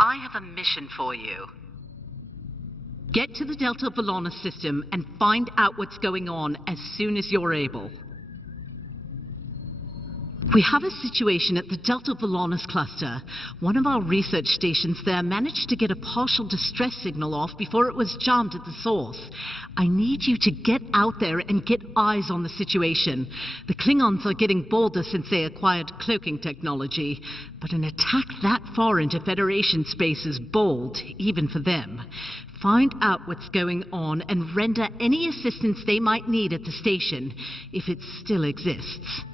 I have a mission for you. Get to the Delta Volanis system and find out what's going on as soon as you're able. We have a situation at the Delta Volanis Cluster. One of our research stations there managed to get a partial distress signal off before it was jammed at the source. I need you to get out there and get eyes on the situation. The Klingons are getting bolder since they acquired cloaking technology, but an attack that far into Federation space is bold, even for them. Find out what's going on and render any assistance they might need at the station, if it still exists.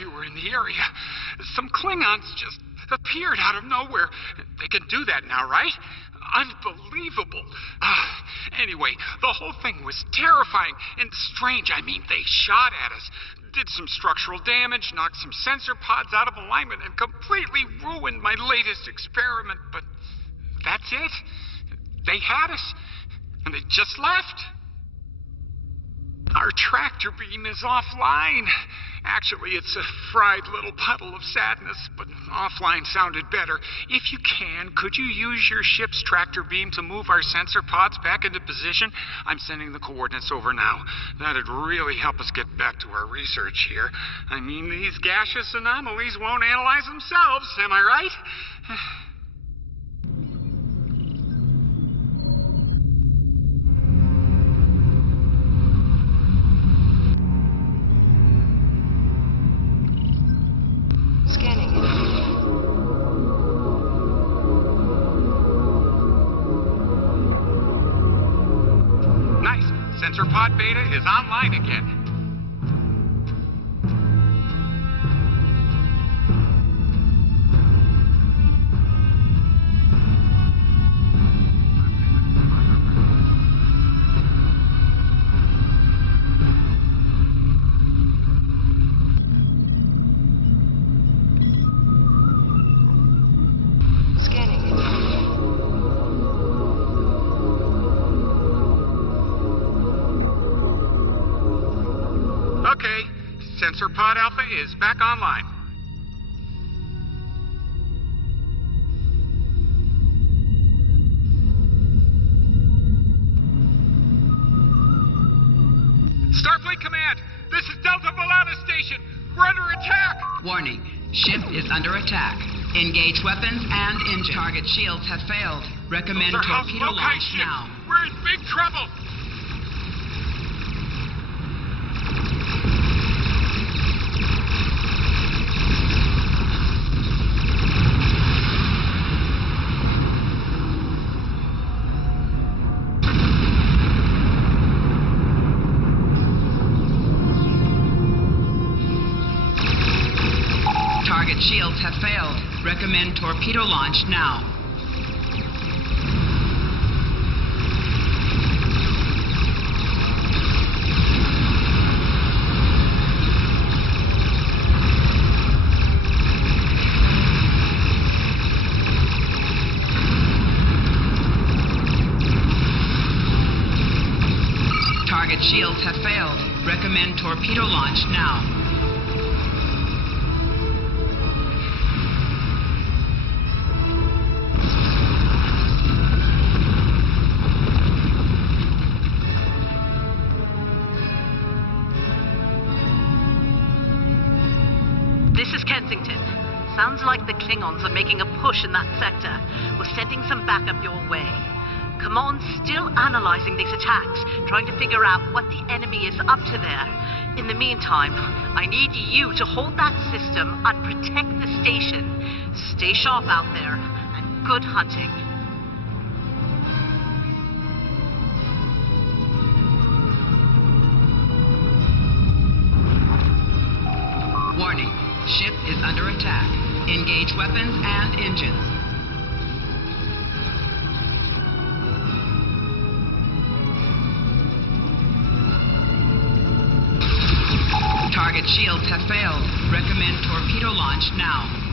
You were in the area. Some Klingons just appeared out of nowhere. They can do that now, right? Unbelievable. Anyway, the whole thing was terrifying and strange. I mean, they shot at us, did some structural damage, knocked some sensor pods out of alignment, and completely ruined my latest experiment. But that's it. They had us, and they just left. Our tractor beam is offline. Actually, it's a fried little puddle of sadness, but offline sounded better. If you can, could you use your ship's tractor beam to move our sensor pods back into position? I'm sending the coordinates over now. That'd really help us get back to our research here. I mean, these gaseous anomalies won't analyze themselves, am I right? Sensor pod beta is online again. Sensor pod alpha is back online. Starfleet Command, this is Delta Volanis Station. We're under attack. Warning, ship is under attack. Engage weapons and engine. Target shields have failed. Recommend torpedo launch now. We're in big trouble. Target shields have failed. Recommend torpedo launch now. Target shields have failed. Recommend torpedo launch now. This is Kensington. Sounds like the Klingons are making a push in that sector. We're sending some backup your way. Command's still analyzing these attacks, trying to figure out what the enemy is up to there. In the meantime, I need you to hold that system and protect the station. Stay sharp out there, and good hunting. Warning. Ship is under attack. Engage weapons and engines. Target shields have failed. Recommend torpedo launch now.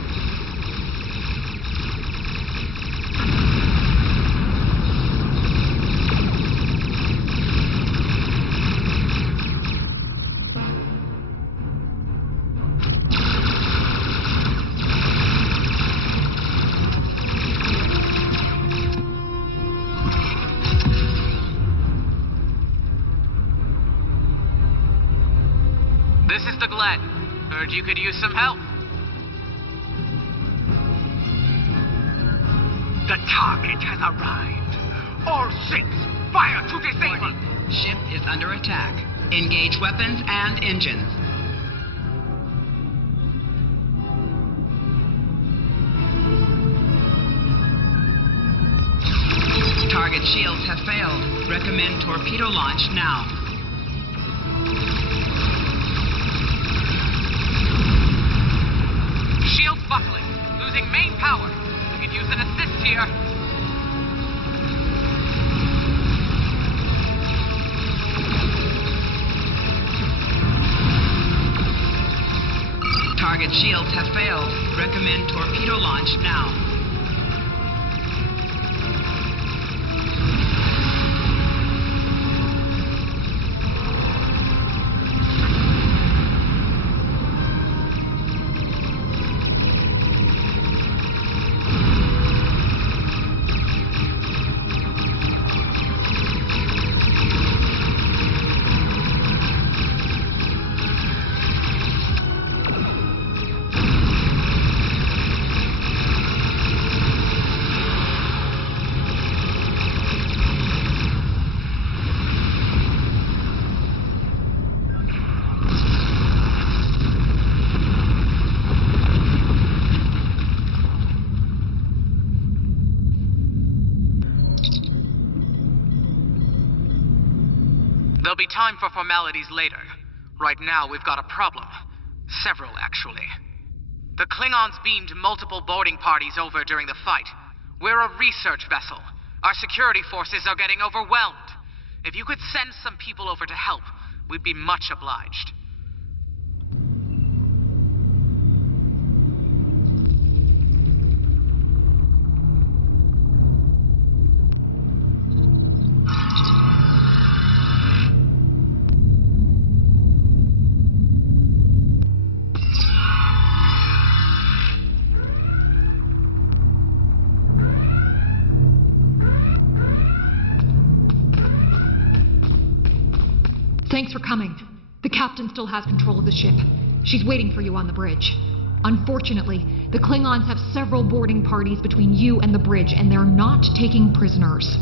This is the Glenn. Heard you could use some help. The target has arrived. All ships, fire to disable. Warning. Ship is under attack. Engage weapons and engines. Target shields have failed. Recommend torpedo launch now. Shields buckling. Losing main power. We could use an assist here. Target shields have failed. Recommend torpedo launch now. There'll be time for formalities later. Right now, we've got a problem. Several, actually. The Klingons beamed multiple boarding parties over during the fight. We're a research vessel. Our security forces are getting overwhelmed. If you could send some people over to help, we'd be much obliged. Thanks for coming. The captain still has control of the ship. She's waiting for you on the bridge. Unfortunately, the Klingons have several boarding parties between you and the bridge, and they're not taking prisoners.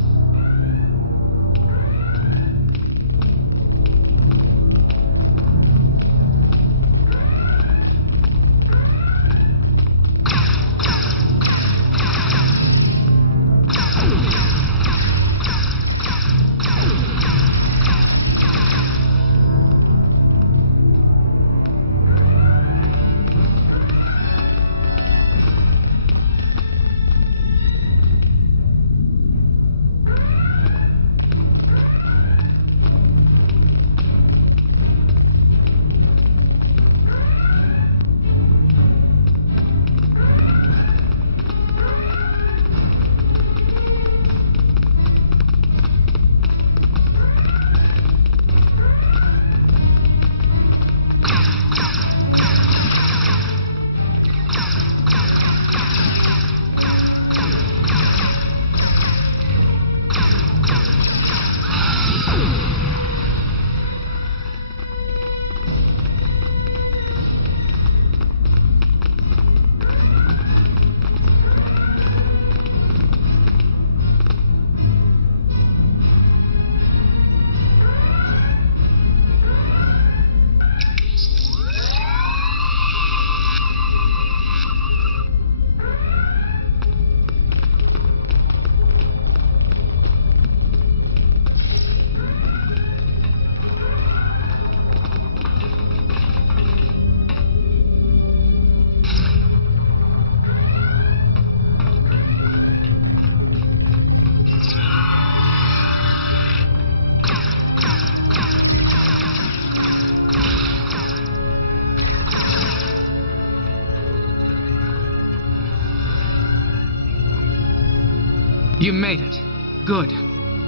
You made it. Good.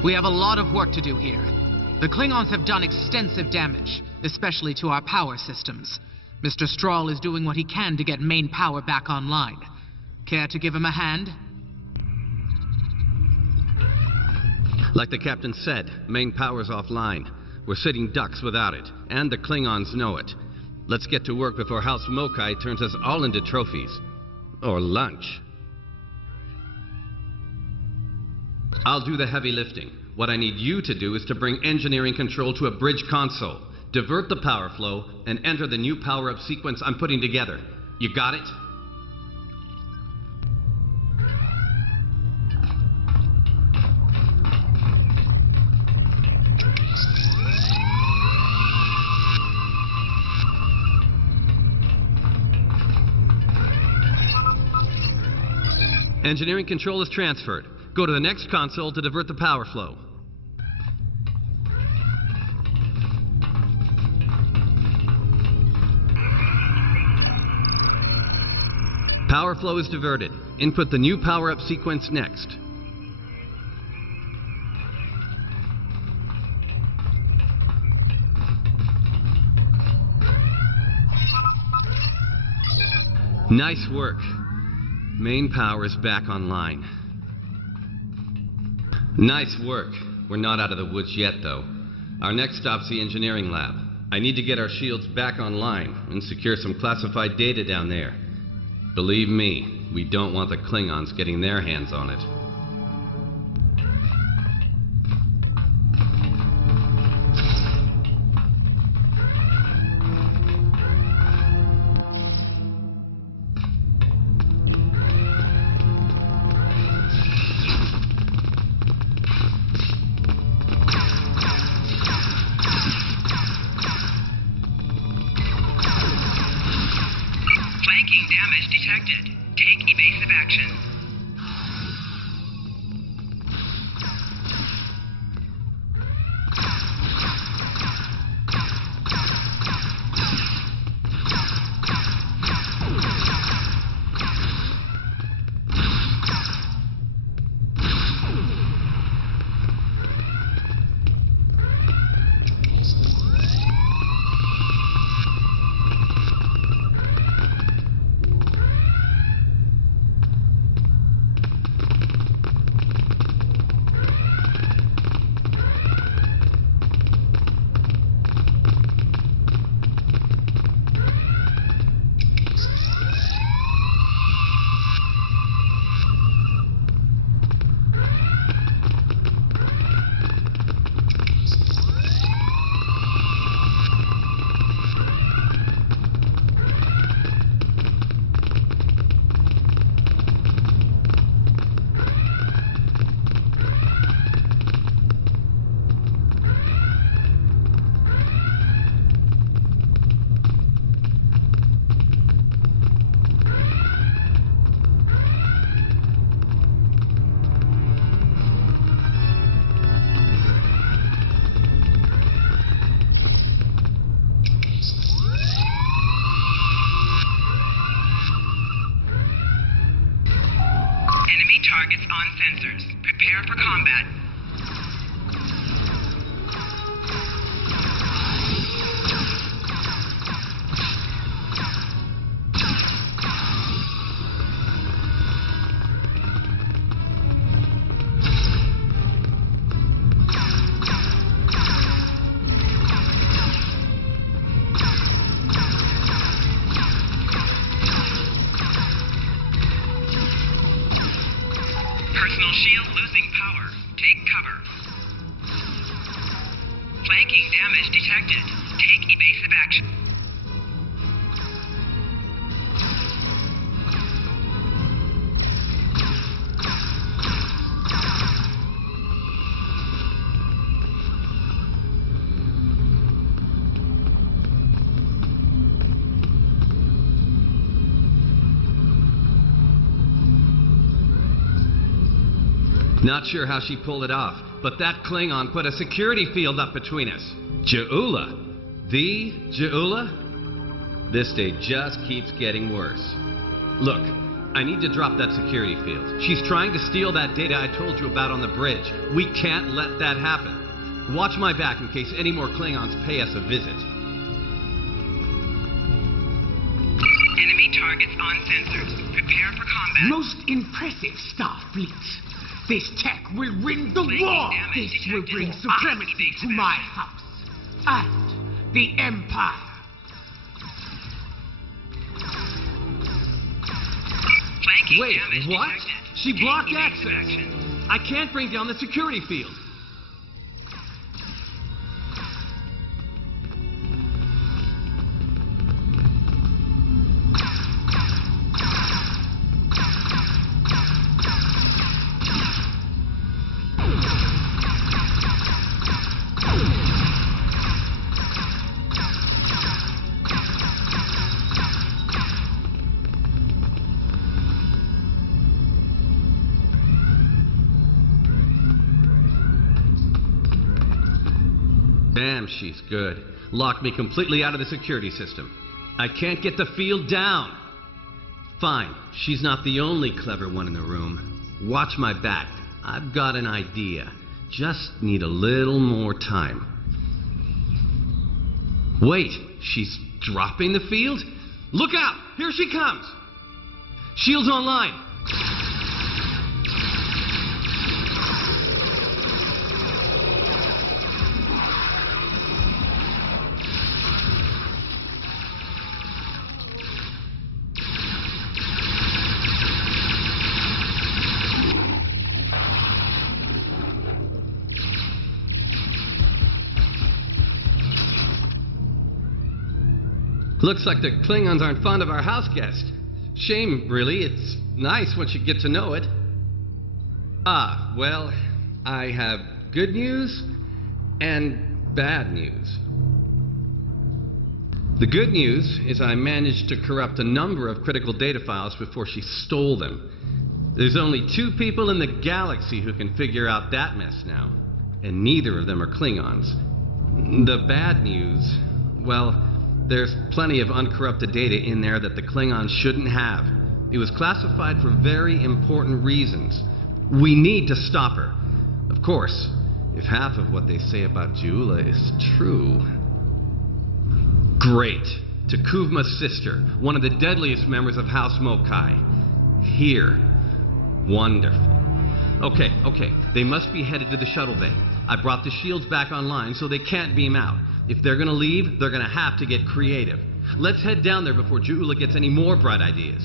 We have a lot of work to do here. The Klingons have done extensive damage, especially to our power systems. Mr. Strahl is doing what he can to get main power back online. Care to give him a hand? Like the captain said, main power's offline. We're sitting ducks without it, and the Klingons know it. Let's get to work before House Mokai turns us all into trophies. Or lunch. I'll do the heavy lifting. What I need you to do is to bring engineering control to a bridge console, divert the power flow, and enter the new power-up sequence I'm putting together. You got it? Engineering control is transferred. Go to the next console to divert the power flow. Power flow is diverted. Input the new power-up sequence next. Nice work. Main power is back online. Nice work. We're not out of the woods yet, though. Our next stop's the engineering lab. I need to get our shields back online and secure some classified data down there. Believe me, we don't want the Klingons getting their hands on it. Targets on sensors. Prepare for combat. Personal shield losing power. Take cover. Flanking damage detected. Take evasive action. Not sure how she pulled it off, but that Klingon put a security field up between us. J'Ula? The J'Ula? This day just keeps getting worse. Look, I need to drop that security field. She's trying to steal that data I told you about on the bridge. We can't let that happen. Watch my back in case any more Klingons pay us a visit. Enemy targets on sensors. Prepare for combat. Most impressive, Starfleet. This tech will win the war. This will bring supremacy to my house and the Empire. Wait, what? She blocked access. I can't bring down the security field. Damn, she's good. Locked me completely out of the security system. I can't get the field down. Fine, she's not the only clever one in the room. Watch my back. I've got an idea. Just need a little more time. Wait, she's dropping the field? Look out! Here she comes! Shields online! Looks like the Klingons aren't fond of our house guest. Shame, really. It's nice once you get to know it. Ah, well, I have good news and bad news. The good news is I managed to corrupt a number of critical data files before she stole them. There's only 2 people in the galaxy who can figure out that mess now, and neither of them are Klingons. The bad news, well, there's plenty of uncorrupted data in there that the Klingons shouldn't have. It was classified for very important reasons. We need to stop her. Of course, if half of what they say about J'Ula is true. Great. Takuvma's sister, one of the deadliest members of House Mokai. Here. Wonderful. Okay. They must be headed to the shuttle bay. I brought the shields back online so they can't beam out. If they're gonna leave, they're gonna have to get creative. Let's head down there before J'Ula gets any more bright ideas.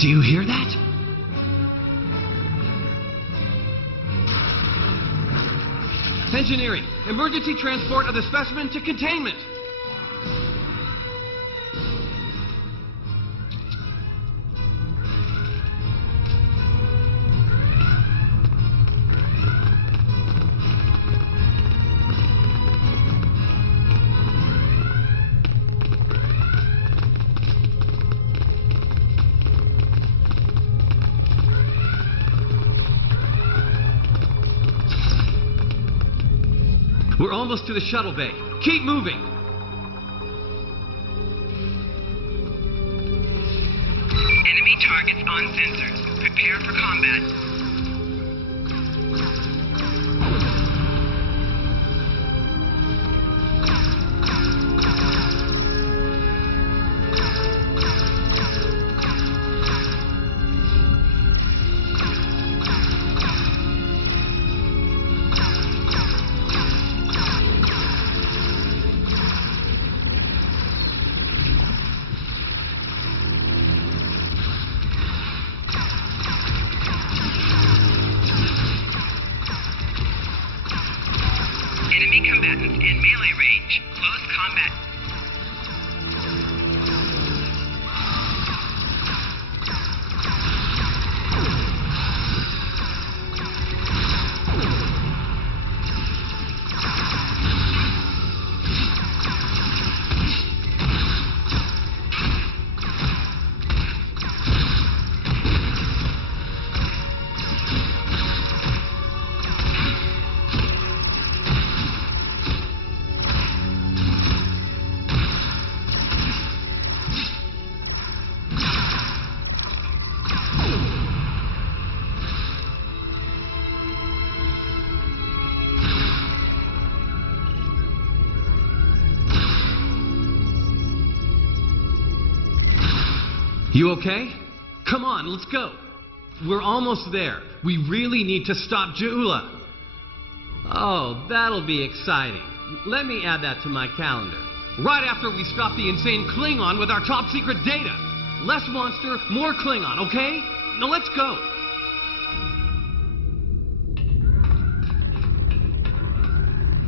Do you hear that? Engineering, emergency transport of the specimen to containment. We're almost to the shuttle bay. Keep moving. Enemy targets on sensors. Prepare for combat. Enemy combatants in melee range. Close combat. You okay? Come on, let's go. We're almost there. We really need to stop J'Ula. Oh, that'll be exciting. Let me add that to my calendar. Right after we stop the insane Klingon with our top secret data. Less monster, more Klingon, okay? Now let's go.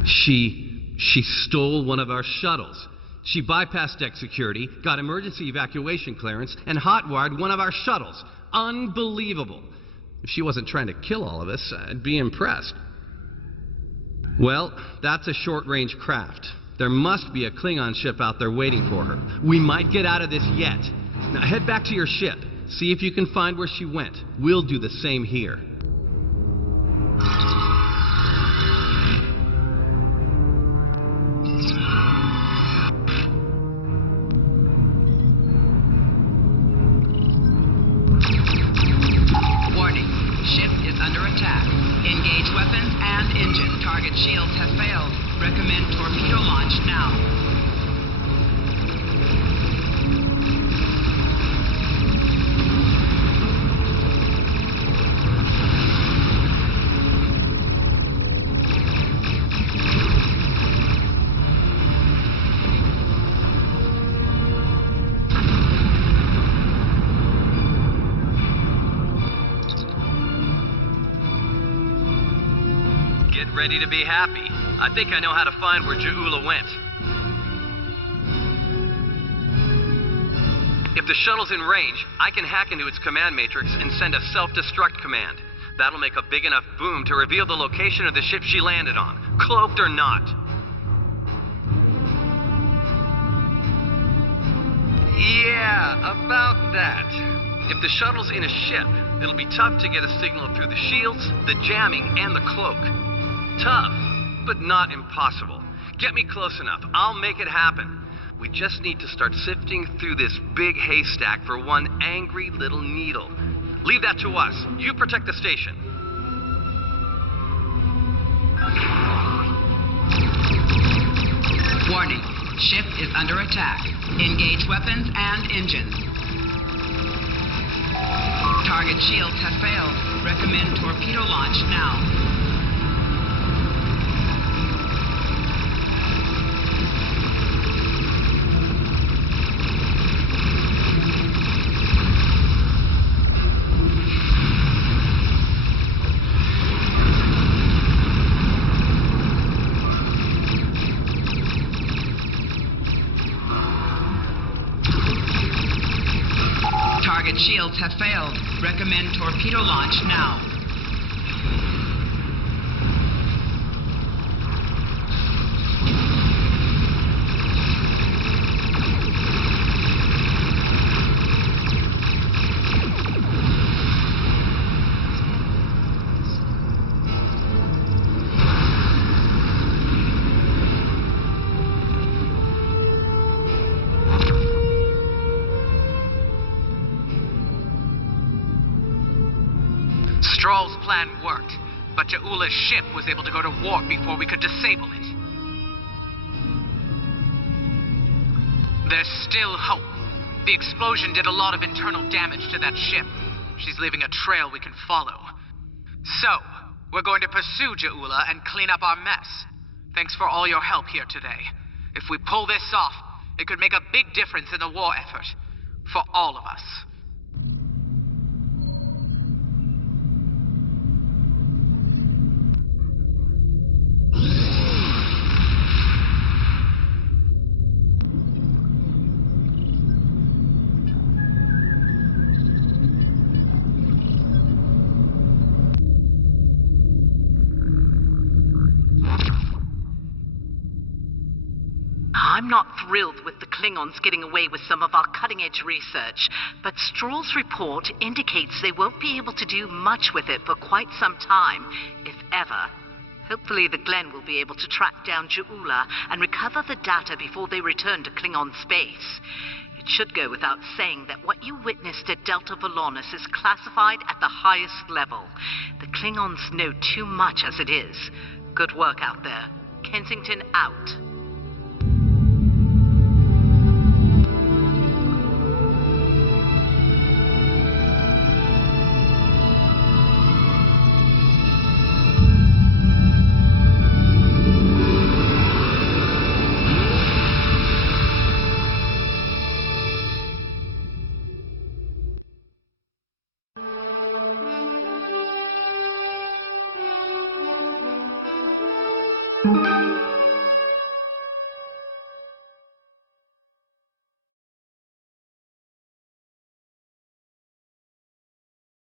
She stole one of our shuttles. She bypassed deck security, got emergency evacuation clearance, and hotwired one of our shuttles. Unbelievable. If she wasn't trying to kill all of us, I'd be impressed. Well, that's a short-range craft. There must be a Klingon ship out there waiting for her. We might get out of this yet. Now head back to your ship. See if you can find where she went. We'll do the same here. Warning. Ship is under attack. Engage weapons and engine. Target shields have failed. Recommend torpedo launch now. Ready to be happy. I think I know how to find where J'Ula went. If the shuttle's in range, I can hack into its command matrix and send a self-destruct command. That'll make a big enough boom to reveal the location of the ship she landed on, cloaked or not. Yeah, about that. If the shuttle's in a ship, it'll be tough to get a signal through the shields, the jamming, and the cloak. Tough, but not impossible. Get me close enough. I'll make it happen. We just need to start sifting through this big haystack for one angry little needle. Leave that to us. You protect the station. Warning. Ship is under attack. Engage weapons and engines. Target shields have failed. Recommend torpedo launch now. have failed. Recommend torpedo launch now. Stroll's plan worked, but J'Ula's ship was able to go to warp before we could disable it. There's still hope. The explosion did a lot of internal damage to that ship. She's leaving a trail we can follow. So, we're going to pursue J'Ula and clean up our mess. Thanks for all your help here today. If we pull this off, it could make a big difference in the war effort. For all of us. I'm not thrilled with the Klingons getting away with some of our cutting-edge research, but Stroll's report indicates they won't be able to do much with it for quite some time, if ever. Hopefully the Glen will be able to track down J'Ula and recover the data before they return to Klingon space. It should go without saying that what you witnessed at Delta Volanis is classified at the highest level. The Klingons know too much as it is. Good work out there. Kensington out.